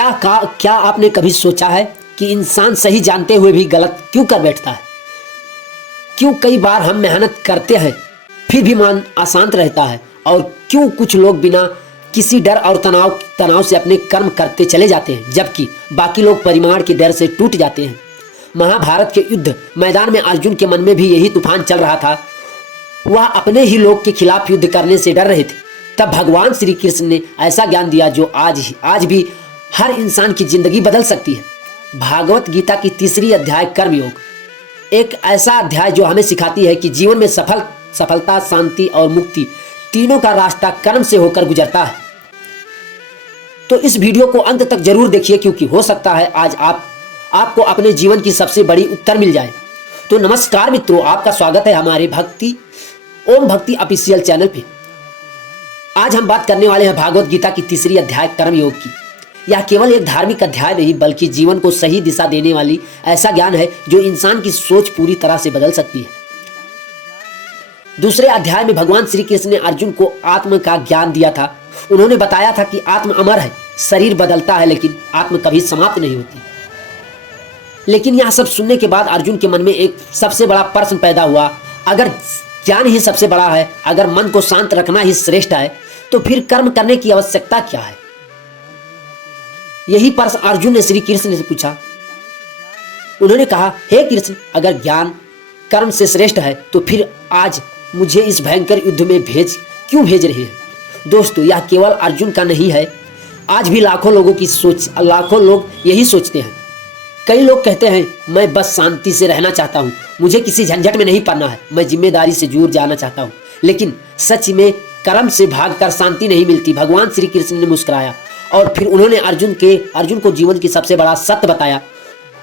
क्या आपने कभी सोचा है कि इंसान सही जानते हुए भी गलत क्यों कर बैठता है? क्यों कई बार हम मेहनत करते हैं फिर भी मन अशांत रहता है? और क्यों कुछ लोग बिना किसी डर और तनाव से अपने कर्म करते चले जाते हैं, जबकि बाकी लोग परिमाण के डर से टूट जाते हैं? महाभारत के युद्ध मैदान में अर्जुन के मन में भी यही तूफान चल रहा था। वह अपने ही लोग के खिलाफ युद्ध करने से डर रहे थे। तब भगवान श्री कृष्ण ने ऐसा ज्ञान दिया जो आज भी हर इंसान की जिंदगी बदल सकती है। भागवत गीता की तीसरी अध्याय कर्मयोग, एक ऐसा अध्याय जो हमें सिखाती है कि जीवन में सफलता, शांति और मुक्ति तीनों का रास्ता कर्म से होकर गुजरता है। तो इस वीडियो को अंत तक जरूर देखिए, क्योंकि हो सकता है आज आपको अपने जीवन की सबसे बड़ी उत्तर मिल जाए। तो नमस्कार मित्रों, आपका स्वागत है हमारे ओम भक्ति ऑफिशियल चैनल पे। आज हम बात करने वाले हैं भागवत गीता की तीसरी अध्याय कर्मयोग की। यह केवल एक धार्मिक अध्याय नहीं, बल्कि जीवन को सही दिशा देने वाली ऐसा ज्ञान है जो इंसान की सोच पूरी तरह से बदल सकती है। दूसरे अध्याय में भगवान श्री कृष्ण ने अर्जुन को आत्म का ज्ञान दिया था। उन्होंने बताया था कि आत्म अमर है, शरीर बदलता है, लेकिन आत्म कभी समाप्त नहीं होती। लेकिन यह सब सुनने के बाद अर्जुन के मन में एक सबसे बड़ा प्रश्न पैदा हुआ, अगर ज्ञान ही सबसे बड़ा है, अगर मन को शांत रखना ही श्रेष्ठ है, तो फिर कर्म करने की आवश्यकता क्या है? यही प्रश्न अर्जुन ने श्री कृष्ण से पूछा। उन्होंने कहा, हे कृष्ण, अगर ज्ञान कर्म से श्रेष्ठ है तो फिर आज मुझे इस भयंकर युद्ध में क्यों भेज रहे हैं? दोस्तों, यह केवल अर्जुन का नहीं है, आज भी लाखों लोग यही सोचते हैं। कई लोग कहते हैं, मैं बस शांति से रहना चाहता हूँ, मुझे किसी झंझट में नहीं पड़ना है, मैं जिम्मेदारी से दूर जाना चाहता हूँ। लेकिन सच में कर्म से भागकर शांति नहीं मिलती। भगवान श्री कृष्ण ने मुस्कुराया और फिर उन्होंने अर्जुन को जीवन की सबसे बड़ा सत्य बताया।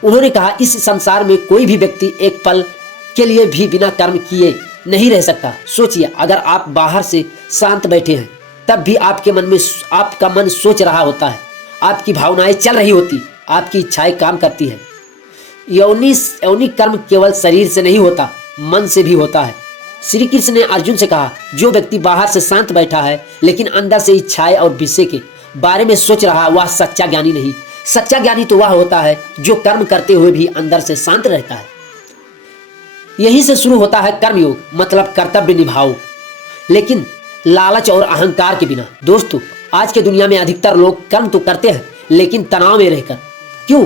उन्होंने कहा, इस संसार में कोई भी व्यक्ति एक पल के लिए भी बिना कर्म किए नहीं रह सकता। सोचिए, अगर आप बाहर से शांत बैठे हैं, तब भी आपका मन सोच रहा होता है, आपकी भावनाएं चल रही होती, आपकी इच्छाएं काम करती है। यौनिक कर्म केवल शरीर से नहीं होता, मन से भी होता है। श्री कृष्ण ने अर्जुन से कहा, जो व्यक्ति बाहर से शांत बैठा है लेकिन अंदर से इच्छाएं और विषय के बारे में सोच रहा, वह सच्चा ज्ञानी नहीं। सच्चा ज्ञानी तो वह होता है जो कर्म करते हुए भी अंदर से शांत रहता है। यहीं से शुरू होता है कर्मयोग, मतलब कर्तव्य निभाओ, लेकिन लालच और अहंकार के बिना। दोस्तों, आज के दुनिया में अधिकतर लोग कर्म तो करते हैं, लेकिन तनाव में रहकर। क्यों?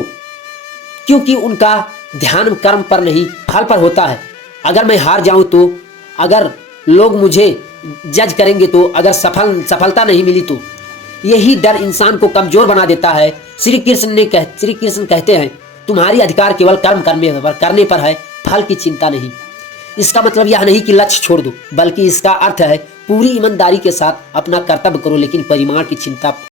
क्योंकि उनका ध्यान कर्म पर नहीं, फल पर होता है। अगर मैं हार जाऊं तो, अगर लोग मुझे जज करेंगे तो, अगर सफलता नहीं मिली तो, यही डर इंसान को कमजोर बना देता है। श्री कृष्ण कहते हैं, तुम्हारी अधिकार केवल कर्म करने पर है, फल की चिंता नहीं। इसका मतलब यह नहीं कि लक्ष्य छोड़ दो, बल्कि इसका अर्थ है पूरी ईमानदारी के साथ अपना कर्तव्य करो, लेकिन परिमाण की चिंता